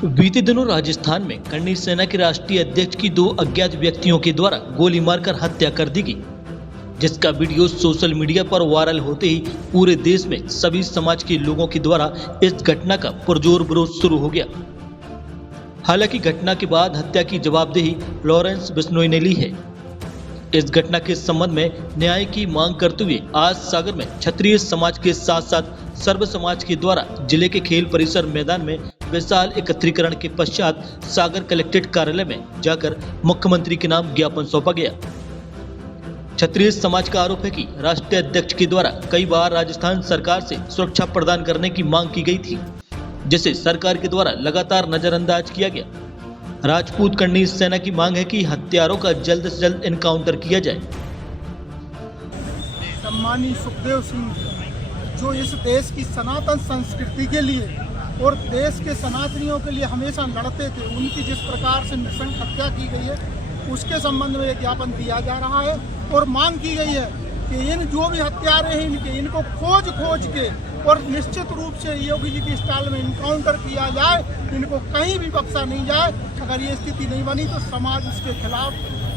बीते दिनों राजस्थान में करनी सेना के राष्ट्रीय अध्यक्ष की दो अज्ञात व्यक्तियों के द्वारा गोली मारकर हत्या कर दी गई, जिसका वीडियो सोशल मीडिया पर वायरल होते ही पूरे देश में सभी समाज के लोगों के द्वारा इस घटना का पुरजोर विरोध शुरू हो गया। हालांकि घटना के बाद हत्या की जवाबदेही लॉरेंस बिश्नोई ने ली है। इस घटना के संबंध में न्याय की मांग करते हुए आज सागर में क्षत्रिय समाज के साथ साथ सर्व समाज के द्वारा जिले के खेल परिसर मैदान में विशाल एकत्रीकरण के पश्चात सागर कलेक्ट्रेट कार्यालय में जाकर मुख्यमंत्री के नाम ज्ञापन सौंपा गया। क्षत्रिय समाज का आरोप है कि राष्ट्रीय अध्यक्ष के द्वारा कई बार राजस्थान सरकार से सुरक्षा प्रदान करने की मांग की गई थी, जिसे सरकार के द्वारा लगातार नजरअंदाज किया गया। राजपूत करनी सेना की मांग है कि हत्यारों का जल्द से जल्द एनकाउंटर किया जाए। सम्मानीय सुखदेव सिंह जो इस देश की सनातन संस्कृति के लिए और देश के सनातनियों के लिए हमेशा लड़ते थे, उनकी जिस प्रकार से नृशंस हत्या की गई है उसके संबंध में एक ज्ञापन दिया जा रहा है और मांग की गई है कि इन जो भी हत्यारे हैं इनको खोज के और निश्चित रूप से योगी जी की स्टाइल में इनकाउंटर किया जाए, इनको कहीं भी बख्शा नहीं जाए। अगर ये स्थिति नहीं बनी तो समाज इसके खिलाफ,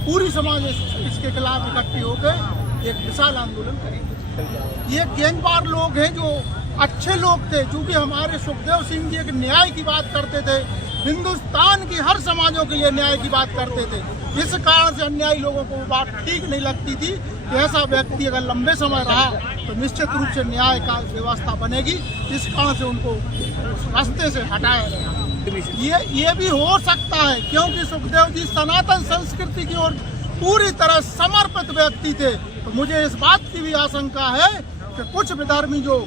पूरी समाज इसके खिलाफ इकट्ठी होकर एक विशाल आंदोलन करेंगे। ये गैंगवार लोग हैं जो अच्छे लोग थे, क्योंकि हमारे सुखदेव सिंह जी एक न्याय की बात करते थे, हिंदुस्तान की हर समाजों के लिए न्याय की बात करते थे। इस कारण से अन्यायी लोगों को वो बात ठीक नहीं लगती थी कि ऐसा व्यक्ति अगर लंबे समय रहा तो निश्चित रूप से न्याय का व्यवस्था बनेगी। इस कारण से उनको रास्ते से हटाया गया। ये भी हो सकता है क्योंकि सुखदेव जी सनातन संस्कृति की ओर पूरी तरह समर्पित व्यक्ति थे। तो मुझे इस बात की भी आशंका है कि कुछ विधर्मी जो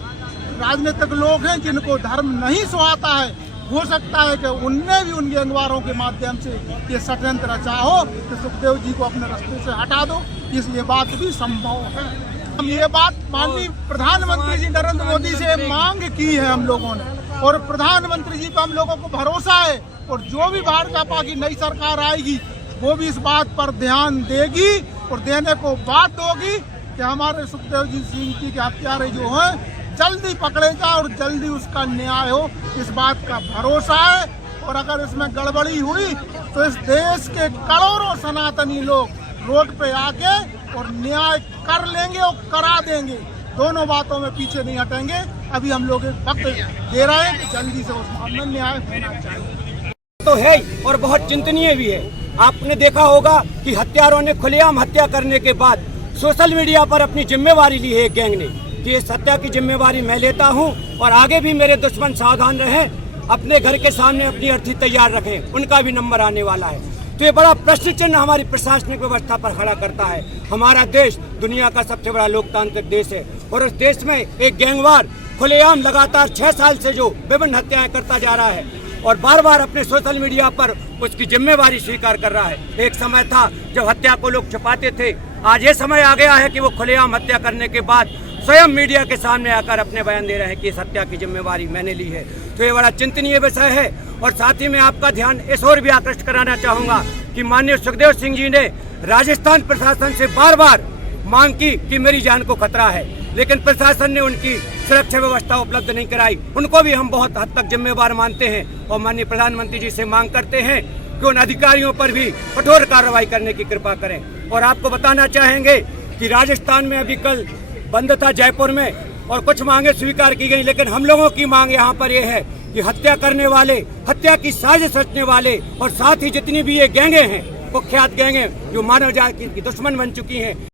राजनीतिक लोग हैं जिनको धर्म नहीं सुहाता है, हो सकता है कि उनने भी उन गैंगवारों के माध्यम से ये षड्यंत्र रचा हो कि सुखदेव जी को अपने रास्ते से हटा दो। इसलिए बात भी संभव है। हम ये बात माननीय प्रधानमंत्री जी नरेंद्र मोदी से मांग की है हम लोगों ने, और प्रधानमंत्री जी पर हम लोगों को भरोसा है और जो भी भाजपा की नई सरकार आएगी वो भी इस बात पर ध्यान देगी और देने को बात होगी कि हमारे सुखदेव जी सिंह जी के हत्यारे जो हैं जल्दी पकड़े जाए और जल्दी उसका न्याय हो, इस बात का भरोसा है। और अगर इसमें गड़बड़ी हुई तो इस देश के करोड़ों सनातनी लोग रोड पे आके और न्याय कर लेंगे और करा देंगे। दोनों बातों में पीछे नहीं हटेंगे। अभी हम लोग एक वक्त दे रहे हैं कि जल्दी से उस मामले में न्याय होना चाहिए। तो है और बहुत चिंतनीय भी है। आपने देखा होगा कि हत्यारों ने खुलेआम हत्या करने के बाद सोशल मीडिया पर अपनी जिम्मेवारी ली है एक गैंग ने कि इस हत्या की जिम्मेवारी मैं लेता हूं और आगे भी मेरे दुश्मन सावधान रहें, अपने घर के सामने अपनी अर्थी तैयार रखें, उनका भी नंबर आने वाला है। तो ये बड़ा प्रश्न चिन्ह हमारी प्रशासनिक व्यवस्था पर खड़ा करता है। हमारा देश दुनिया का सबसे बड़ा लोकतांत्रिक देश है और उस देश में एक गैंगवार खुलेआम लगातार 6 साल से जो विभिन्न हत्याएं करता जा रहा है और बार बार अपने सोशल मीडिया पर उसकी जिम्मेवारी स्वीकार कर रहा है। एक समय था जब हत्या को लोग छुपाते थे, आज ये समय आ गया है कि वो खुलेआम हत्या करने के बाद स्वयं मीडिया के सामने आकर अपने बयान दे रहे हैं कि इस हत्या की जिम्मेवारी मैंने ली है। तो ये बड़ा चिंतनीय विषय है। और साथ ही मैं आपका ध्यान इस ओर भी आकृष्ट कराना चाहूँगा कि माननीय सुखदेव सिंह जी ने राजस्थान प्रशासन से बार बार मांग की कि मेरी जान को खतरा है, लेकिन प्रशासन ने उनकी सुरक्षा व्यवस्था उपलब्ध नहीं कराई। उनको भी हम बहुत हद तक जिम्मेवार मानते हैं और माननीय प्रधानमंत्री जी से मांग करते हैं कि उन अधिकारियों पर भी कठोर कार्रवाई करने की कृपा करें। और आपको बताना चाहेंगे कि राजस्थान में अभी कल बंद था जयपुर में और कुछ मांगे स्वीकार की गई, लेकिन हम लोगों की मांग यहाँ पर यह है कि हत्या करने वाले, हत्या की साजिश रचने वाले और साथ ही जितनी भी ये गैंगे हैं, कुख्यात गैंगे जो मानव जाति की दुश्मन बन चुकी हैं,